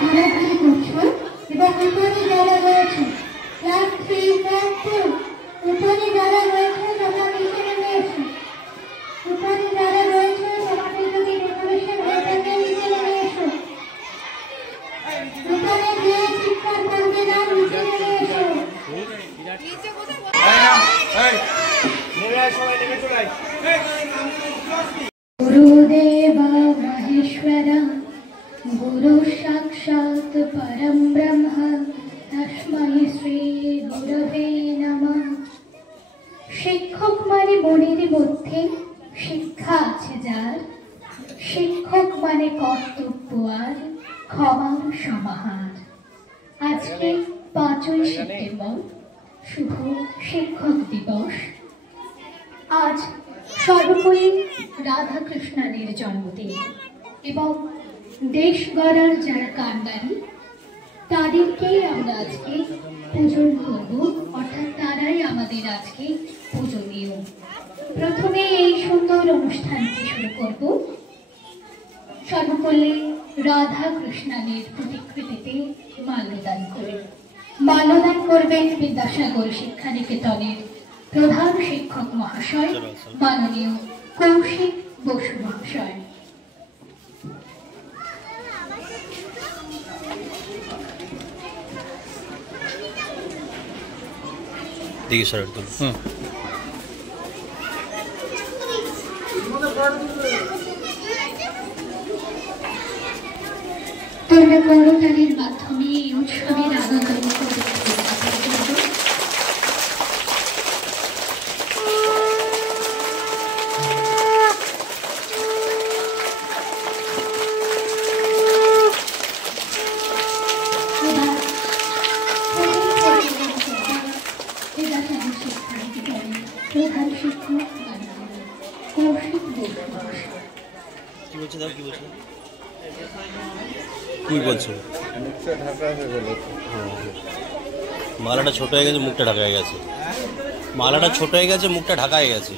ঘোরাঘুরি করছো এবং উপরে যারা রয়েছে ক্লাস 3 ক্লাস 2 উপরে যারা রয়েছে তোমরা নিচে নেমে এসো। উপরে যারা রয়েছে তোমাদের যদি ডেকোরেশন হয়ে থাকে নিচে নেমে এসো। উপরে গিয়ে চিৎকার করবে না, নিচে নেমে এসো। गुरुदेव महेश्वर गुरु साक्षात् परम ब्रह्म तस्मै श्री गुरवे नमः। शिक्षक माने मनेर मध्य शिक्षा आछे जार, शिक्षक माने कर्तव्य आर क्षमार समाहार। आज के 5 सेप्टेम्बर शुभ शिक्षक दिवस। आज सर्वपरि राधा कृष्णेर जन्मदिन एवं देश गढ़ार जारा कांडारी तादेरकेई आमरा आजके पूजन करब, अर्थात ताराई आमादेर आजके पूजनीय। प्रथमे एई सुंदर अनुष्ठानटी शुरू करब सर्वपल्ली राधा कृष्णेर प्रतिकृतिते माल्यदान करे। माल्यदान करबेन विद्यासागर शिक्षा निकेतनेर प्रधान शिक्षक महाशय माननीय कौशिक बसु महाशय। देखिए सर तुम তোমরা করতালির মাধ্যমে এই উৎসবের আনন্দ উপভোগ করতে পারো। প্রধান শিক্ষক কৌশিক বসু মহাশয়। কি বলছো দাও, কি বলছো? কি বলছো? মুখটা ঢাকা হয়ে গেল। মালাটা ছোট হয়ে গেছে, মুখটা ঢাকা হয়ে গেছে। মালাটা ছোট হয়ে গেছে, মুখটা ঢাকা হয়ে গেছে।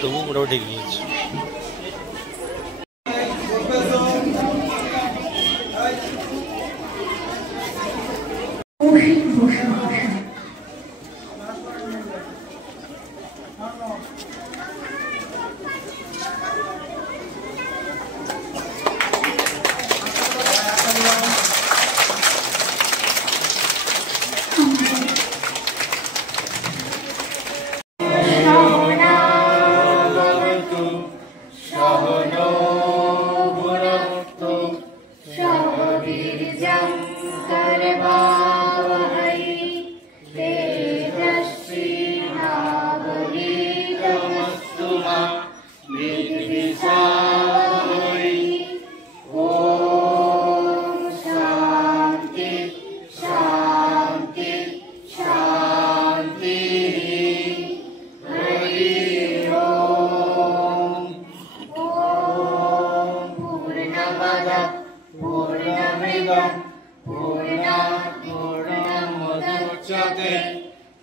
তবু মোটামুটি ঠিক বলছি। কৌশিক বসু মহাশয়।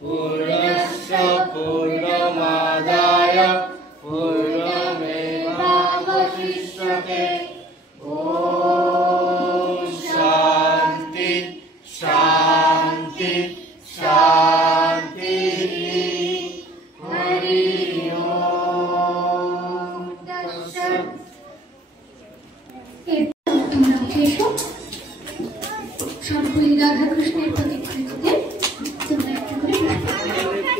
पूर्णस्य पूर्णमादाय पूर्णमेवावशिष्यते। ॐ शान्ति शान्ति शान्ति। हरि ओम तत्सत्। सर्वपल्ली राधा कृष्णेर प्रतिकृतिते তোমরা একটু করে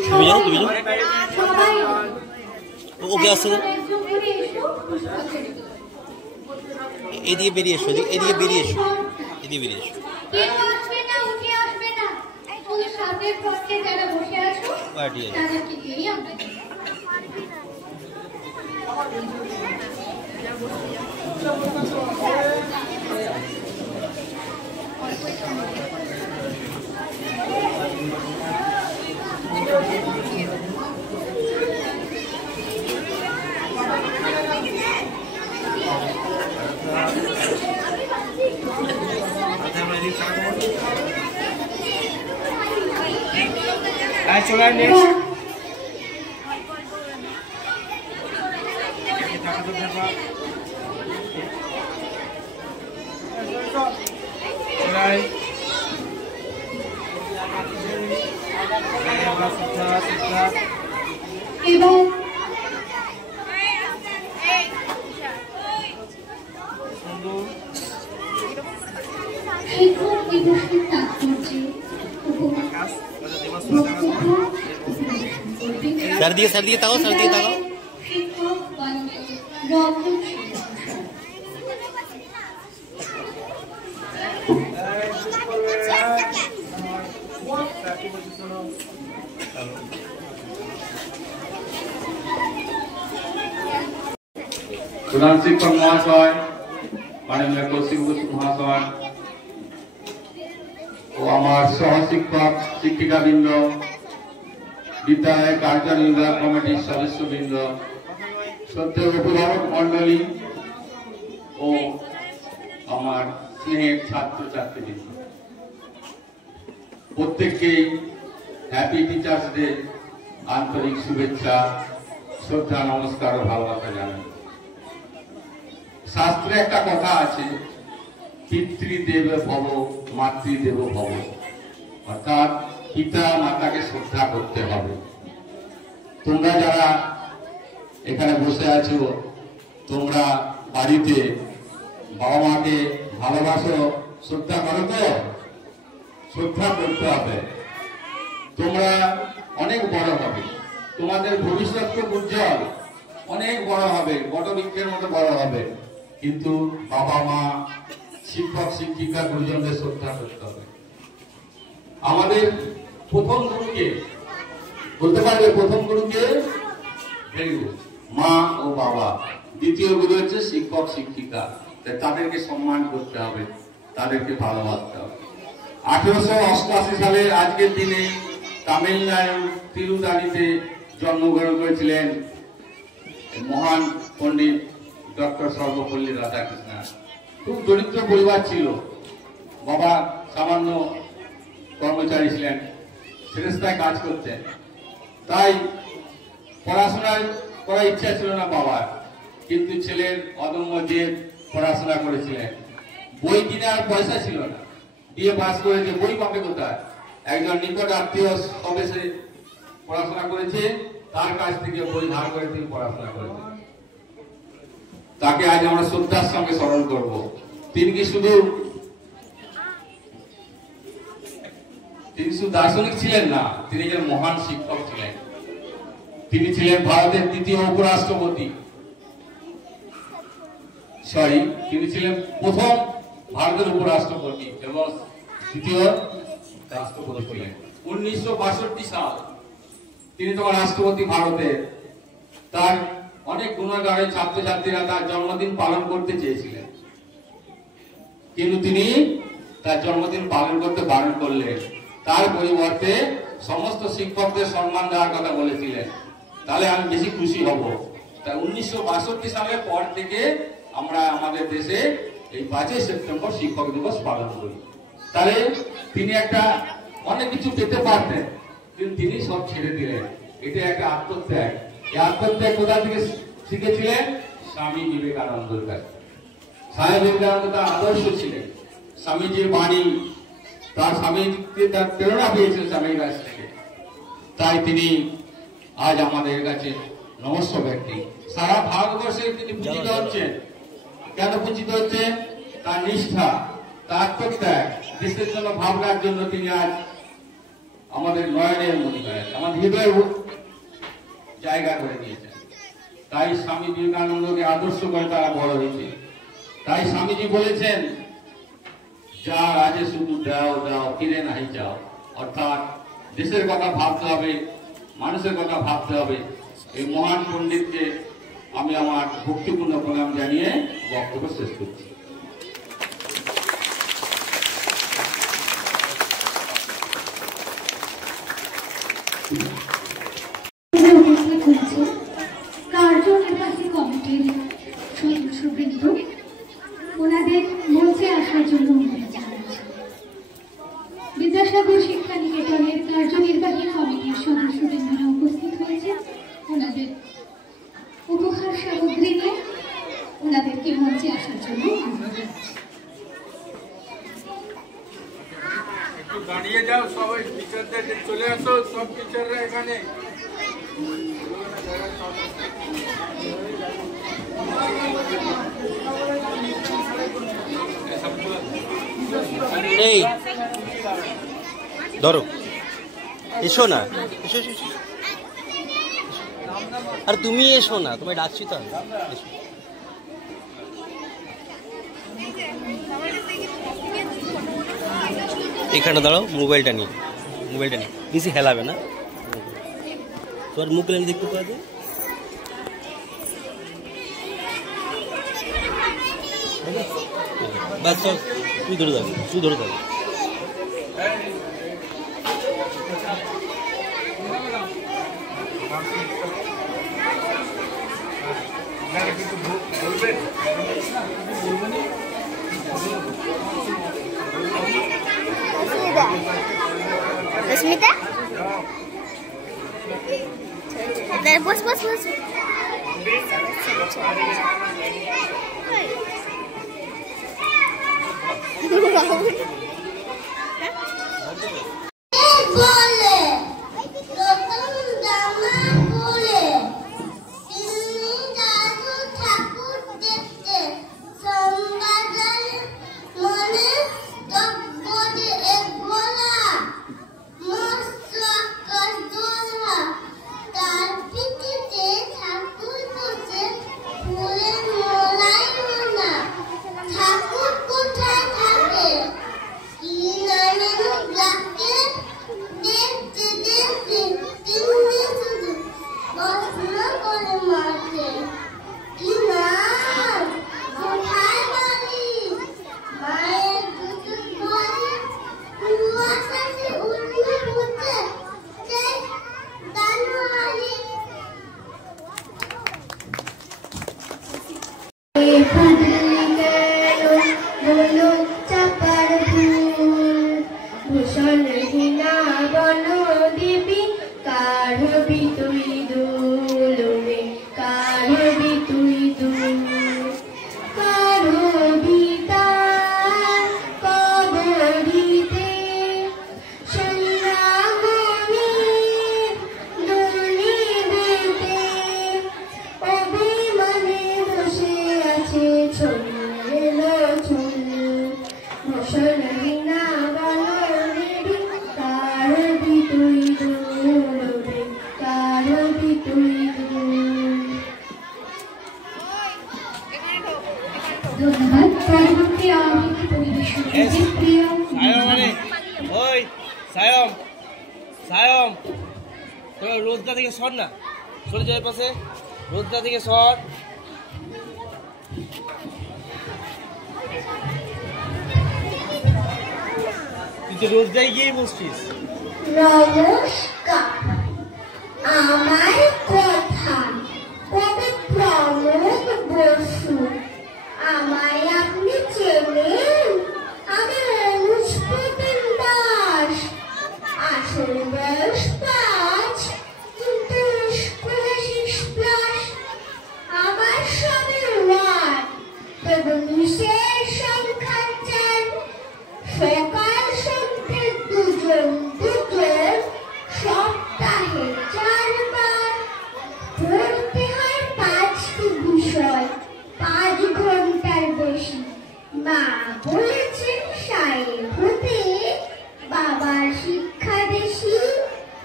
তুমি যাও, তুমি যাও। ওকে আসতে দাও। এদিকে বেরিয়ে এসো, এদিকে বেরিয়ে এসো, এদিকে বেরিয়ে এসো। কেউ আসবে না, উঠে আসবে না। ওই সামনের পক্ষে যারা বসে আছো তাদেরকে দিয়েই আমরা চলে নেক্সট এবং শিক্ষক দিবসের তাৎপর্যে স্যার দিয়ে তাকাও শিক্ষক রঞ্জন প্রধান শিক্ষক মহাশয়, মাননীয় কৌশিক বসু মহাশয় ও আমার সহশিক্ষক শিক্ষিকাবৃন্দ, বিদ্যালয় কার্যনির্বাহক কমিটির সদস্যবৃন্দ, শ্রদ্ধেয় অভিভাবক মন্ডলী ও আমার স্নেহের ছাত্রছাত্রীবৃন্দ, প্রত্যেককেই হ্যাপি টিচার্স ডে আন্তরিক শুভেচ্ছা, শ্রদ্ধা, নমস্কার ও ভালোবাসা জানাই। শাস্ত্রে একটা কথা আছে, পিতৃদেব ভব মাতৃদেব ভব, অর্থাৎ পিতা মাতাকে শ্রদ্ধা করতে হবে। তোমরা যারা এখানে বসে আছো, তোমরা বাড়িতে বাবা মাকে ভালোবাসো, শ্রদ্ধা করো তো? শ্রদ্ধা করতে হবে। তোমরা অনেক বড় হবে, তোমাদের ভবিষ্যৎ খুব উজ্জ্বল, অনেক বড় হবে, বটবৃক্ষের মতো বড় হবে, কিন্তু বাবা মা, শিক্ষক শিক্ষিকা, গুরুজনদের শ্রদ্ধা করতে হবে। আমাদের প্রথম গুরুকে বলতে পারবে, প্রথম গুরুকে মা ও বাবা, দ্বিতীয় গুরু হচ্ছে শিক্ষক শিক্ষিকা। তাদেরকে সম্মান করতে হবে, তাদেরকে ভালোবাসতে হবে। 1888 সালের আজকের দিনে তামিলনাড়ুর তিরুতানিতে জন্মগ্রহণ করেছিলেন মহান পণ্ডিত ডক্টর সর্বপল্লী রাধাকৃষ্ণন। খুব দরিদ্র পরিবার ছিল, বাবা সামান্য কর্মচারী ছিলেন, সেরেস্তায় কাজ করতেন, তাই পড়াশোনায় করার ইচ্ছা ছিল না বাবার, কিন্তু ছেলের অদম্য জেদ পড়াশোনা করেছিলেন। বই কিনে আর পয়সা ছিল না, বিয়ে পাস করেছে, বই পাবে কোথায়? একজন নিকট আত্মীয় সবে সে পড়াশোনা করেছে, তার কাছ থেকে বই ধার করে তিনি পড়াশোনা করেছে। তাকে আজ আমরা শ্রদ্ধার সঙ্গে স্মরণ করব। তিনি শুধু দার্শনিক ছিলেন না, তিনি একজন মহান শিক্ষক ছিলেন। তিনি ছিলেন ভারতের দ্বিতীয় উপরাষ্ট্রপতি, তিনি ছিলেন প্রথম ভারতের উপরাষ্ট্রপতি এবং দ্বিতীয় রাষ্ট্রপতি ছিলেন। 1962 সাল তিনি তখন রাষ্ট্রপতি ভারতের। তার অনেক গুণাগারে ছাত্রছাত্রীরা তার জন্মদিন পালন করতে চেয়েছিলেন, কিন্তু তিনি তার জন্মদিন পালন করতে বারণ করলেন। তার পরিবর্তে সমস্ত শিক্ষকদের সম্মান দেওয়ার কথা বলেছিলেন, তাহলে আমি বেশি খুশি হব। তাই 1962 সালের পর থেকে আমরা আমাদের দেশে এই 5 সেপ্টেম্বর শিক্ষক দিবস পালন করি। তাহলে তিনি একটা অনেক কিছু পেতে পারতেন, কিন্তু তিনি সব ছেড়ে দিলেন। এটা একটা আত্মত্যাগ। এই আত্মত্যাগ কোথা থেকে শিখেছিলেন? স্বামী বিবেকানন্দের কাছে। স্বামী বিবেকানন্দ তার আদর্শ ছিলেন, স্বামীজির বাণী, তার স্বামীকে তার প্রেরণা পেয়েছিলেন স্বামীর কাছ থেকে। তাই তিনি আজ আমাদের কাছে নমস্য ব্যক্তি। সারা ভারতবর্ষে তিনি পূজিত হচ্ছেন। কেন পূজিত হচ্ছেন? তার নিষ্ঠা, তার আত্মত্যাগ, দেশের জন্য ভাবনার জন্য তিনি আজ আমাদের নয়নের মনি হয়ে, আমাদের হৃদয়ের জায়গা করে নিয়েছেন। তাই স্বামী বিবেকানন্দকে আদর্শ করে তারা বড় হয়েছে। তাই স্বামীজি বলেছেন, যার আজে শুধু দাও দাও, ফিরে নাই যাও। অর্থাৎ দেশের কথা ভাবতে হবে, মানুষের কথা ভাবতে হবে। এই মহান পণ্ডিতকে আমি আমার ভক্তিপূর্ণ প্রণাম জানিয়ে বক্তব্য শেষ করছি। কার্যনির্বাহী কমিটির সদস্যবৃন্দ ওনাদের মঞ্চে আসার জন্য অনুরোধ জানাচ্ছি। বিদ্যাসাগর শিক্ষা নিকেতনের কার্যনির্বাহী কমিটির সদস্যবৃন্দরা উপস্থিত হয়েছে। ওনাদের উপহার সামগ্রী নিয়ে এই ধরো, এসো না, এসো এসো এসো। আর তুমি এসো না, তোমায় ডাকছি তো। এসো। এখানে দাঁড়াও, মোবাইলটা নিয়ে বেশি হেলাবে না। তোমার মুখ লেন দেখতে পাওয়া যায়। বাস চল, তুই ধরে যাবে। Rosmita? Bos. বলে নতুন জামা পরে তিনি দাদু ঠাকুর দেখতে সোমবাজারে মনে তব্বরে এক বলা মস্ত আকাশ দোলা তার পিঠিতে ঠাকুর বসে ফুলের মোলাই মোনা ঠাকুর কোথায় থাকে কি নামের ডাকে দেখতে তিনি শুধু প্রশ্ন করে মাকে কি নাম কোথায় বাড়ি মায়ের দুধ বলে কুয়াশাতে উঠে উঠে সেই দানোয়ারি চাপার ফুল ভূষণহীনা বন দেবী কার হবি তুই দুলুরে কার হবি তুই দুল কার হবি তার কবরিতে সন্ধ্যামণির দুর্নিভৃতে অভিমানে বসে আছে ছড়িয়ে চুল ভূষণহীনা বন দেবী কার হবি তুই দুলুরে কার হবি তুই দুল। ধন্যবাদ। পরবর্তী আবৃত্তি পরিবেশন করবেন প্রিয় ওই সায়ম তোরা রোজদা থেকে সর না, সরে যাওয়ার পাশে রোজদা থেকে সর। তুই তো রোজদাই গিয়েই বসছিস। নমস্কার, আমার কথা কবি প্রমোদ বসু। আমায় আপনি চেনেন? আমি অনুষ্পতিন দাস। আসল বয়স 5 কিন্তু স্কুলে 6+। আমার সবে 1 এবং নিষের সংখ্যা 4। সকাল সন্ধ্যে দুজন সপ্তাহে 4 বার পড়তে হয় 5টি বিষয় 5 ঘন্টার বেশি। মা বলেছেন সাহেব হতে বাবার শিক্ষা বেশি।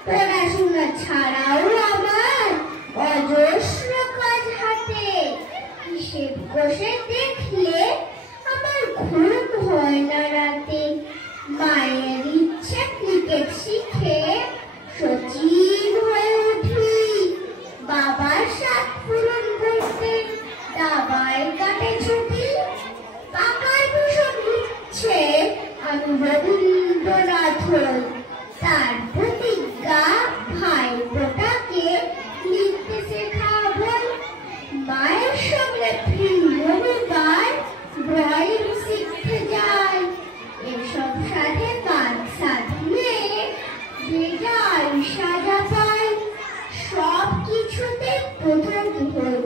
পড়াশোনা ছাড়াও আমার অজস্র কাজ হাতে। হিসেব কষে দেখলে আমার ঘুম হয় না রাতে। মায়ের ইচ্ছে ক্রিকেট শিখে সচিন হয়ে উঠি। বাবার সাথ পূরণ করতে দাবায় কাটে ছুটি। কাকার ভীষণ ইচ্ছে আমি রবীন্দ্রনাথ হই। তার প্রতিজ্ঞা ভাইপোটাকে লিখতে শেখাবো। মায়ের সঙ্গে রবিবার ড্রয়িং শিখতে যায়। এসব সাথে কাজ সাধনে রেজাল্ট সাজা পায়। সব কিছুতে প্রথম হই,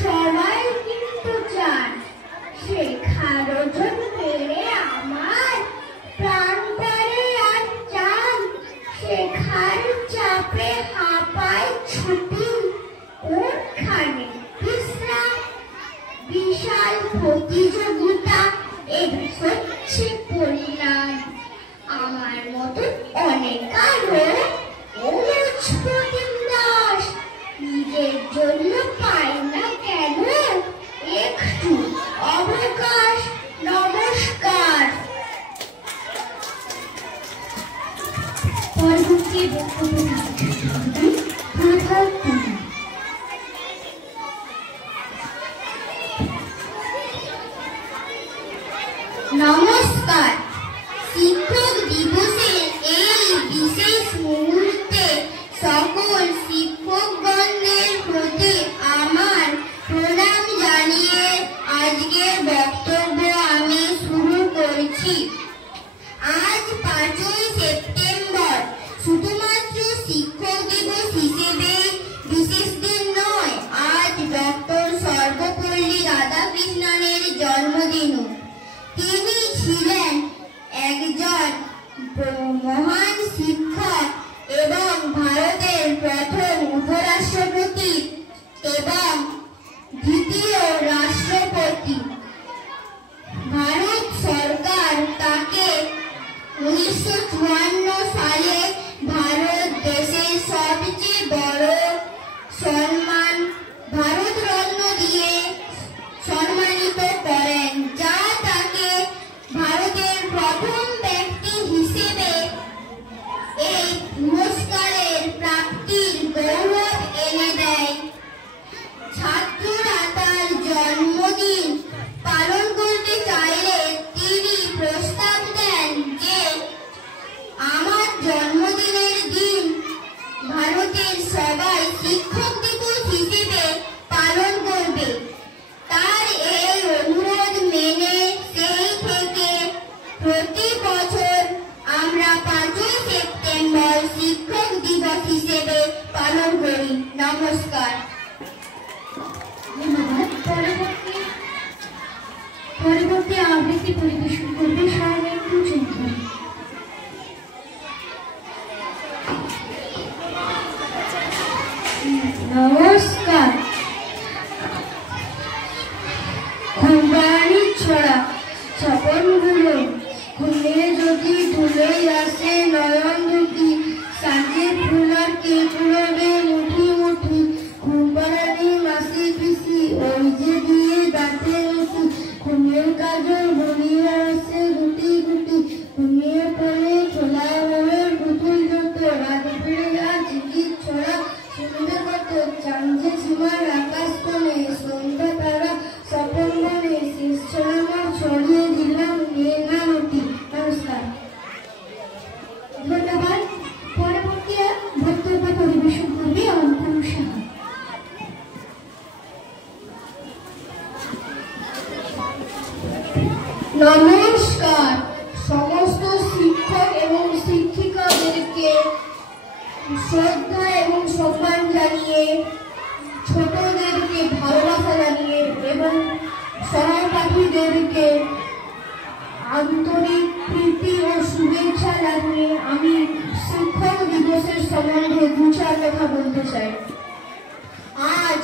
সবাই কিন্তু চান শেখারও জন্যে আমার প্রাণ করে আর চান শেখার চাপে ছুটি কোনখানে বিশ্রাম বিশাল প্রতিযোগিতা এটা হচ্ছে পরিণাম আমার মতো অনেক আরো অলস প্রতিম দাস নিজের জন্য পায় না কেন একটু অবকাশ নমস্কার পরবর্তী বক্তব্য নমস্কার শিক্ষক দিবসের এই বিশেষ মুহূর্তে সকল শিক্ষকগণদের প্রতি আমার প্রণাম জানিয়ে আজকের বক্তব্য আমি শুরু করছি। আজ 5ই সেপ্টেম্বর শুধুমাত্র শিক্ষক দিবস হিসেবে বিশেষ দিন নয়, আজ ডক্টর সর্বপল্লী রাধাকৃষ্ণনের জন্মদিনও। তিনি ছিলেন একজন মহান শিক্ষক এবং ভারতের প্রথম উপরাষ্ট্রপতি এবং দ্বিতীয় রাষ্ট্রপতি। ভারত সরকার তাকে 1954 সালে ভারত দেশের সবচেয়ে বড় সম্মান ভারত রত্ন দিয়ে সম্মানিত করেন, যা তাকে ভারতের প্রথম ব্যক্তি হিসেবে এই পুরস্কারের প্রাপ্তির গৌরব এনে দেয়। ছাত্ররা তার জন্মদিন পালন করতে চাইলে তিনি প্রস্তাব দেন যে আমার জন্মদিনের দিন ভারতের সবাই শিক্ষক দিবস হিসেবে পালন করবে। তার এই অনুরোধ মেনে সেই থেকে প্রতি বছর আমরা 5ই সেপ্টেম্বর শিক্ষক দিবস হিসেবে পালন করি। নমস্কার। ধন্যবাদ। পরবর্তী আবৃত্তি পরিবেশন করবে স্বর্ণেন্দু চৌধুরী। নমস্কার। ঘুমবাড়ি ছড়া স্বপনগুলো ঘুমে যদি ধুলে আসে নয়ন দুটি সাজে ফুলার কে ফুলবে মুঠি মুঠি ঘুমপাড়ানি মাসি পিসি ওই যে দিয়ে দাঁতে রুটি ঘুমের কাজল বলিয়ে আসে গুটি গুটি ঘুমিয়ে পড়ে ছোলা মোড়ের পুতুল যত রাত ফিরে আজ গীত ছড়া শুনবে কত চাঁদে সীমার আকাশ কোণে সন্ধ্যা তারা স্বপন বনে শেষ ছড়া ছড়িয়ে দিলাম নিয়ে না রুটি। নমস্কার। ধন্যবাদ। পরবর্তী বক্তব্য পরিবেশন করবে অঙ্কুর সাহা। নমস্কার। সমস্ত শিক্ষক এবং শিক্ষিকাদেরকে শ্রদ্ধা এবং সম্মান জানিয়ে, ছোটদেরকে ভালোবাসা জানিয়ে এবং সহপাঠীদেরকে আন্তরিক প্রীতি ও শুভেচ্ছা জানিয়ে আমি শিক্ষক দিবসের সম্বন্ধে 2-4 কথা বলতে চাই। আজ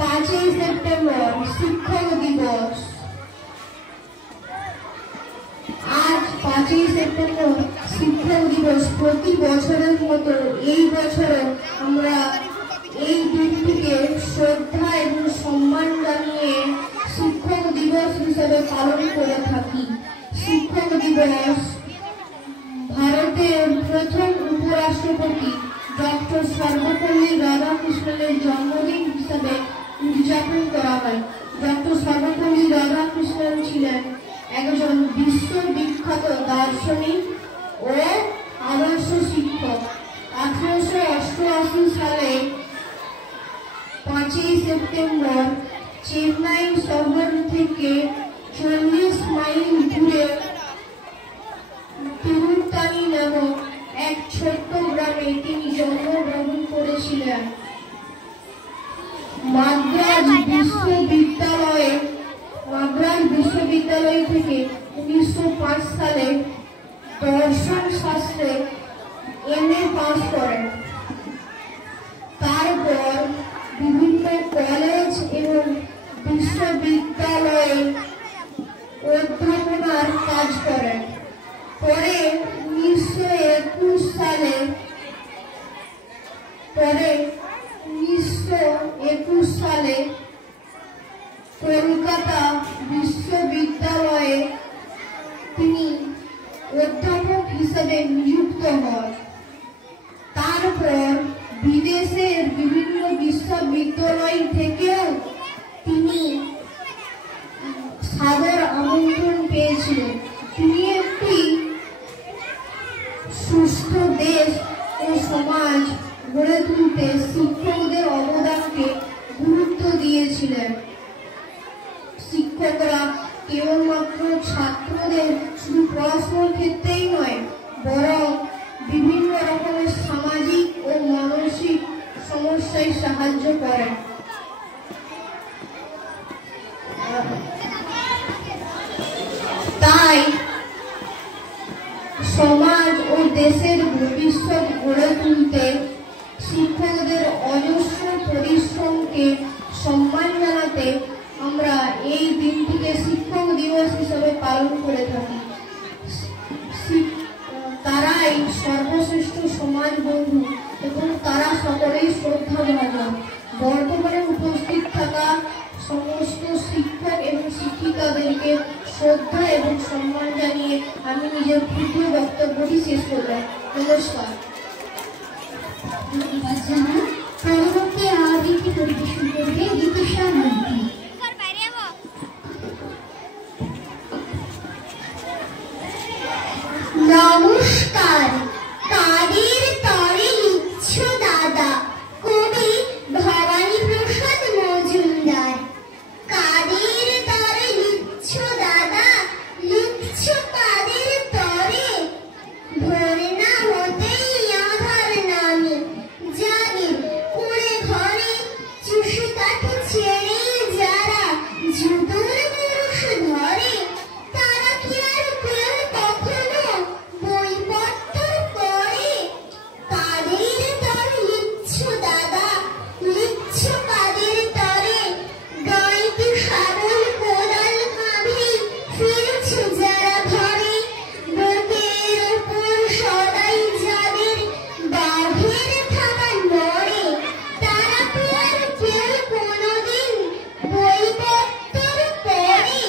5ই সেপ্টেম্বর শিক্ষক দিবস। আজ 5ই সেপ্টেম্বর শিক্ষক দিবস। প্রতি বছরের মতো এই বছরও আমরা এই দিনটিকে শ্রদ্ধা এবং সম্মান জানিয়ে শিক্ষক দিবস হিসেবে পালন করে থাকি। শিক্ষক দিবস ভারতের প্রথম উপরাষ্ট্রপতি ডক্টর সর্বপল্লী রাধাকৃষ্ণনের জন্মদিন হিসেবে উদযাপন করা হয়। ডক্টর সর্বপল্লী রাধাকৃষ্ণন ছিলেন একজন বিশ্ববিখ্যাত দার্শনিক ও আদর্শ শিক্ষক। 1888 সালে 5ই সেপ্টেম্বর চেন্নাই শহর থেকে 40 মাইল দূরে তিরুত্তানি নামক এক ছোট্ট গ্রামে তিনি জন্মগ্রহণ করেছিলেন। মাদ্রাজ বিশ্ববিদ্যালয় থেকে 1905 সালে দর্শন শাস্ত্রে MA পাস করেন। তারপর 1921 সালে কলকাতা বিশ্ববিদ্যালয়ে তিনি অধ্যাপক হিসেবে নিযুক্ত হন। তারপর বিদেশের বিভিন্ন বিশ্ববিদ্যালয় থেকেও তিনি সাদর আমন্ত্রণ পেয়েছিলেন। তিনি একটি সুস্থ দেশ ও সমাজ গড়ে তুলতে শিক্ষকদের অবদানকে গুরুত্ব দিয়েছিলেন। শিক্ষকরা কেবলমাত্র ছাত্রদের শুধু পড়াশোনার ক্ষেত্রেই নয়, বরং বিভিন্ন রকমের সামাজিক ও মানসিক সমস্যায় সাহায্য করেন। তাই সমাজ ও দেশের ভবিষ্যৎ গড়ে তুলতে শিক্ষকদের অজস্র পরিশ্রমকে সম্মান জানাতে আমরা এই দিনটিকে শিক্ষক দিবস হিসেবে পালন করে থাকি। তারাই সর্বশ্রেষ্ঠ সমাজ বন্ধু এবং তারা সকলেই শ্রদ্ধাভাজন। বর্তমানে উপস্থিত থাকা সমস্ত শিক্ষক এবং শিক্ষিকাদেরকে শ্রদ্ধা এবং সম্মান জানিয়ে আমি নিজের ক্ষুদ্র বক্তব্যটি শেষ করলাম। নমস্কার। পরবর্তী আবৃত্তি পরিবেশন করবে গীতিশা মন্ত্রী। নমস্কার। কাদের তরে লিখছ দাদা? কবি ভবানী প্রসাদ মজুমদার। কাদের তরে লিখছ দাদা? লিখছ কাদের তরে? ভোরে না হতেই আধার নামে জানি কুড়ে ঘরে চুষে কাঠে ছেড়ে যারা জুতোর পুরুষ ধরে, তারা কি আর কেউ কখনো বইপত্র পড়ে? কাদের তরে লিখছ দাদা? লিখছ কাদের তরে? গাইতে শাবল কোদাল কাঁধে ফিরছে যারা ঘরে, বুকের উপর সদাই যাদের বাঘের থাবা নড়ে, তারা কি আর কেউ কোনোদিন বইপত্র পড়ে?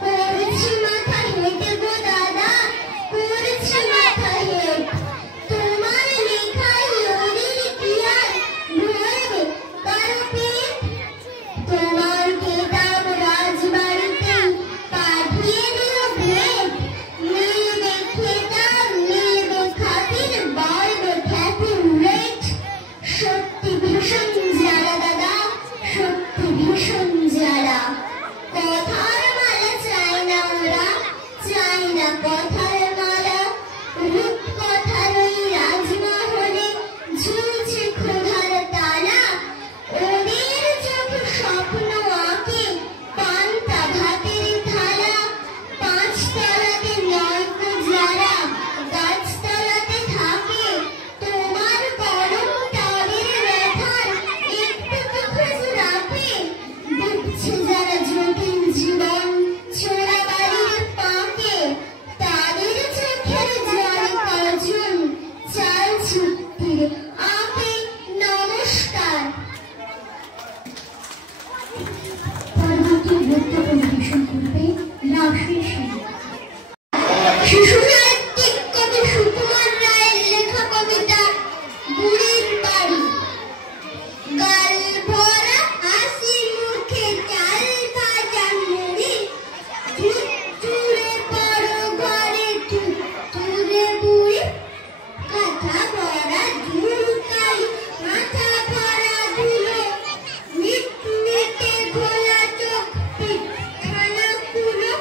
করছি মাথা হেঁটে গো দাদা, করছি মাথা হেঁট। তোমার লেখায় ওদের কি আর ভরবে কারো পেট? তোমার কেতাব রাজবাড়িতে পাঠিয়ে দিল ভেট। নেবে খেতাব, নেবে খাতির, বাড়বে খ্যাতির রেট। সত্যি ভীষণ যারা দাদা, সত্যি ভীষণ যারা। কথার মালা চায় না ওরা, চায় না কথার মালা। রূপকথার ওই রাজমহলে ঝুলছে ক্ষুধার তালা। ওদের চোখে স্বপ্ন আঁকে পান্তা ভাতের থালা। পাঁচতলাতে নয়তো যারা গাছতলাতে থাকে, তোমার কলম তাদের ব্যথার একটু তো খোঁজ রাখে। ডুবছে যারা জটিল জীবন চোরাবালির পাকে, তাদের চোখের জল কাজল চাল ছুটির আঁকে। নমস্কার। পরবর্তী নৃত্য পরিবেশন করবে রাশি সিং। শিশু সাহিত্যিক কবি সুকুমার রায়ের লেখা কবিতা বুড়ির বাড়ি। গাল ভরা হাসি মুখে চাল ভাজা মুড়ি, চুরে বড় ঘরে চুরে বুড়ি। কাঁথা ভরা ঝুলকাই, মাথা ভরা ধুলো, মিটমিটে ঘোলা চোখ, পিঠখানা কুলো।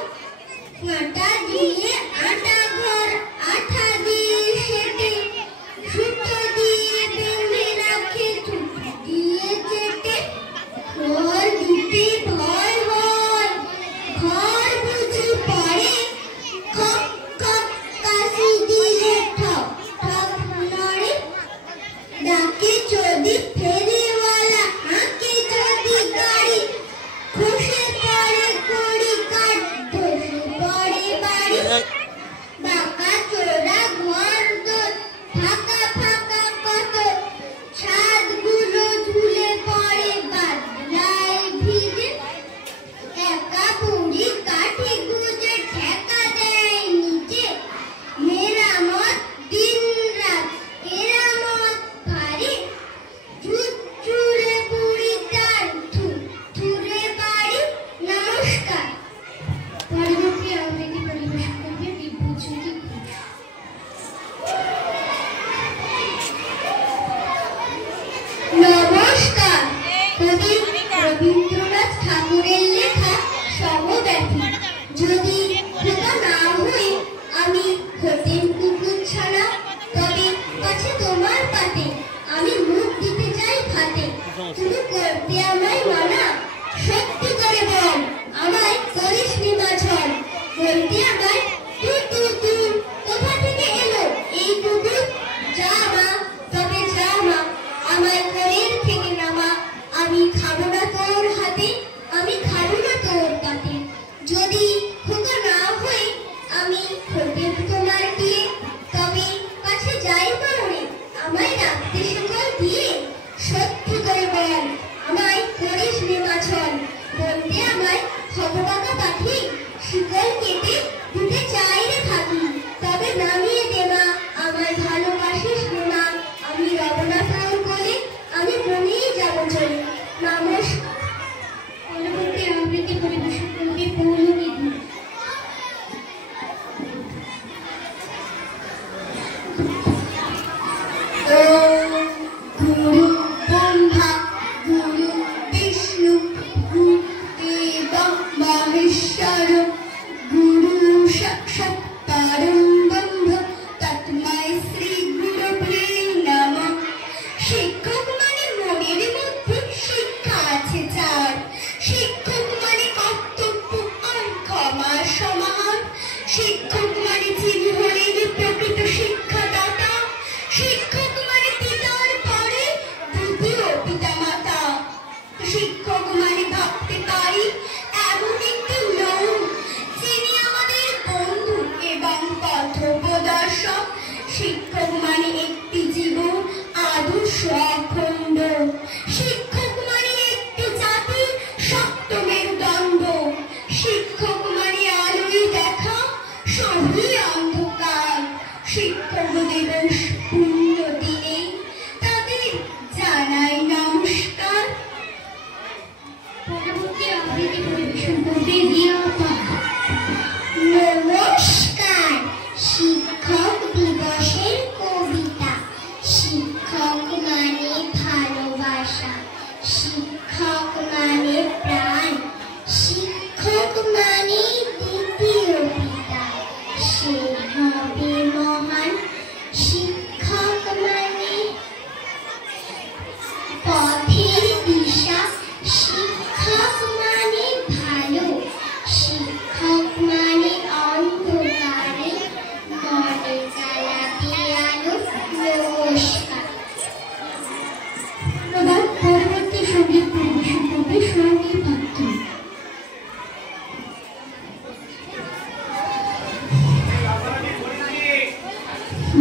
আমি খাবো না তোর হাতে, আমি খাবো না তোর তাতে। যদি খোকা না হই আমি হতে তোমার দিয়ে, তবে কাছে যাই পারে আমায় রাখতে সকল দিয়ে। সত্যি করে বল আমায় করিস রে মাছল, বলতে আমায় হতবাকা পাখি। শিকল কেটে দিতে চাই রে থাকি, তবে নামিয়ে দেবা আমায় ভালোবাসিস না। আমি রবনা তোর কোলে, আমি মনেই যাবো চলে। নমস্কার। পরবর্তী আবৃত্তি পরিবেশন করবে পৌলনিধি। গুরু ব্রহ্মা গুরু বিষ্ণু গুরুদেব মহেশ্বর, গুরু সাক্ষাৎ পরম ব্রহ্ম তস্मै শ্রী গুরুবে নমঃ। শিক্ষক মানে মনের মধ্যে শিক্ষা আছে যার, শিক্ষক মানে কর্তব্য আর ক্ষমার সমাহার। শিক্ষক মানে যিনি হলেন প্রকৃত শিক্ষাদাতা, শিক্ষক মানে পিতার পরে দ্বিতীয় পিতামাতা। শিক্ষক মানে ভাবতে পারি এমন একটি লোক যিনি আমাদের বন্ধু এবং পথপ্রদর্শক। শিক্ষক মানে একটি জীবন আদর্শ অখণ্ড। শিক্ষক মানে একটি জাতির শক্ত মেরুদণ্ড। শিক্ষক মানে আলোয় দেখা সবই অন্ধকার। শিক্ষক দিবস পুণ্য দিনে তাদের জানাই নমস্কার। পরবর্তী আবৃত্তি পরিবেশন করবে রিয়া পাল। নমস্কার। শিক্ষক দিবসের কবিতা। শিক্ষক মানে ভালোবাসা, শিক্ষক মানে প্রাণ, শিক্ষক মানে দ্বিতীয় পিতা, সে হবে মহান। শিক্ষক মানে পথের দিশা, শিক্ষক মানে ভালো, শিক্ষক মানে অন্ধকারে মনে জ্বালাতে আলো। নমস্কার। পরবর্তী সঙ্গীত পরিবেশন করবে সঙ্গী পাত্র।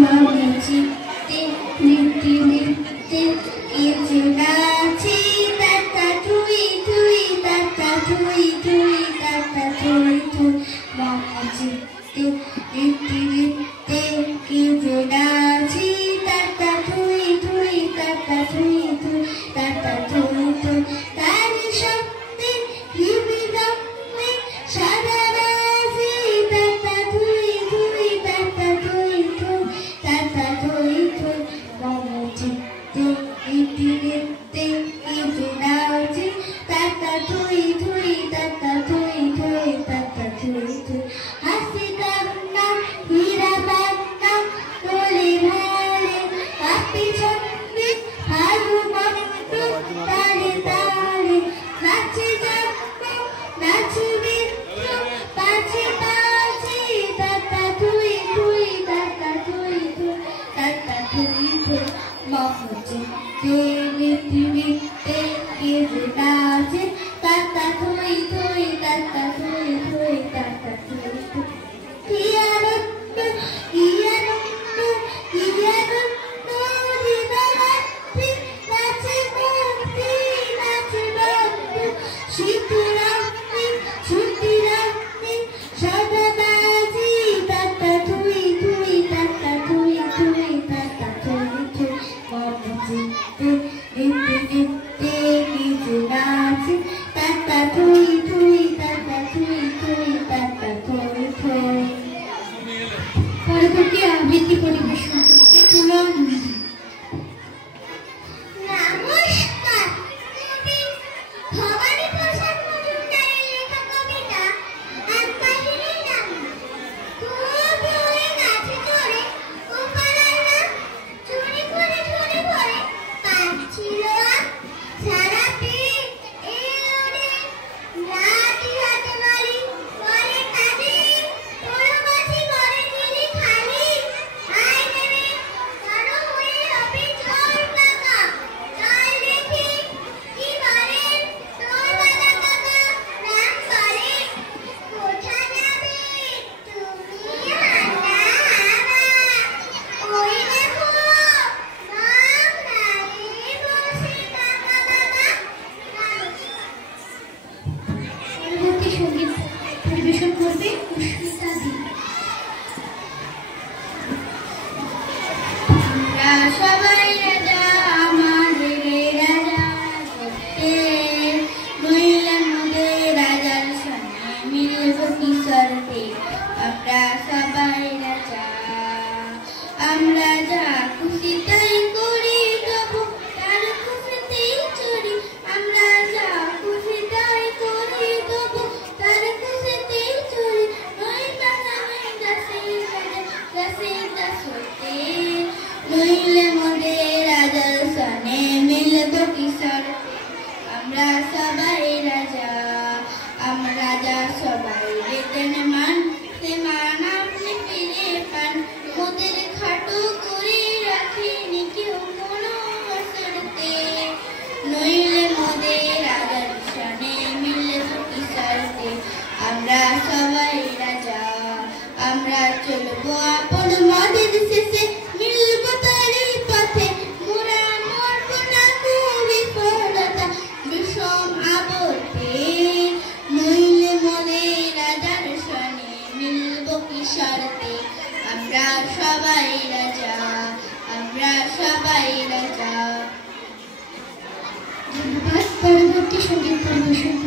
মনে চিত্তে নিত্যে নিত্যে কেঁচে নাচে, তাতা তুই তুই তাতা তুই তুই তাতা তুই তুই। মনে চিত্তে নিত্যে নিত্যে কেঁচে নাচে, তাতা তুই তুই তাতা তুই তুই তাতা তুই তুই। তার শব্দে হৃদয়ে সারা রাজে, তাতা তুই তুই তাতা তুই তুই তাতা তুই তুই। মনে চিত্তে নিত্যে নিত্যে কেঁচে নাচে, তাতা তুই তুই তাতা তুই তুই তাতা তুই তুই। হাসি কান্না হীরা পান্না তোলে ভালে, কাঁপে ছন্দে হারু মন্দ তালে তালে। নাচে জন্ম নাচে মৃত্যু পাছে পাছে, তাতা তুই তুই তাতা তুই তুই তাতা তুই তুই। মনে চিত্তে নিত্যে নিত্যে কেঁচে নাচে, তাতা তুই তুই তাতা তুই তুই তাতা তুই তুই। কি আনন্দ কি আনন্দ কি আনন্দ হৃদয়াত্মে, নাচে মুক্তি নাচে বন্ধু। শীতরাত্রি ছুটিরাত্রি সদা বাজি, তাতা তুই তুই তাতা তুই তুই তাতা তুই তুই। মনে চিত্তে নিত্যে নিত্যে কেঁচে সঙ্গীত পরিবেশন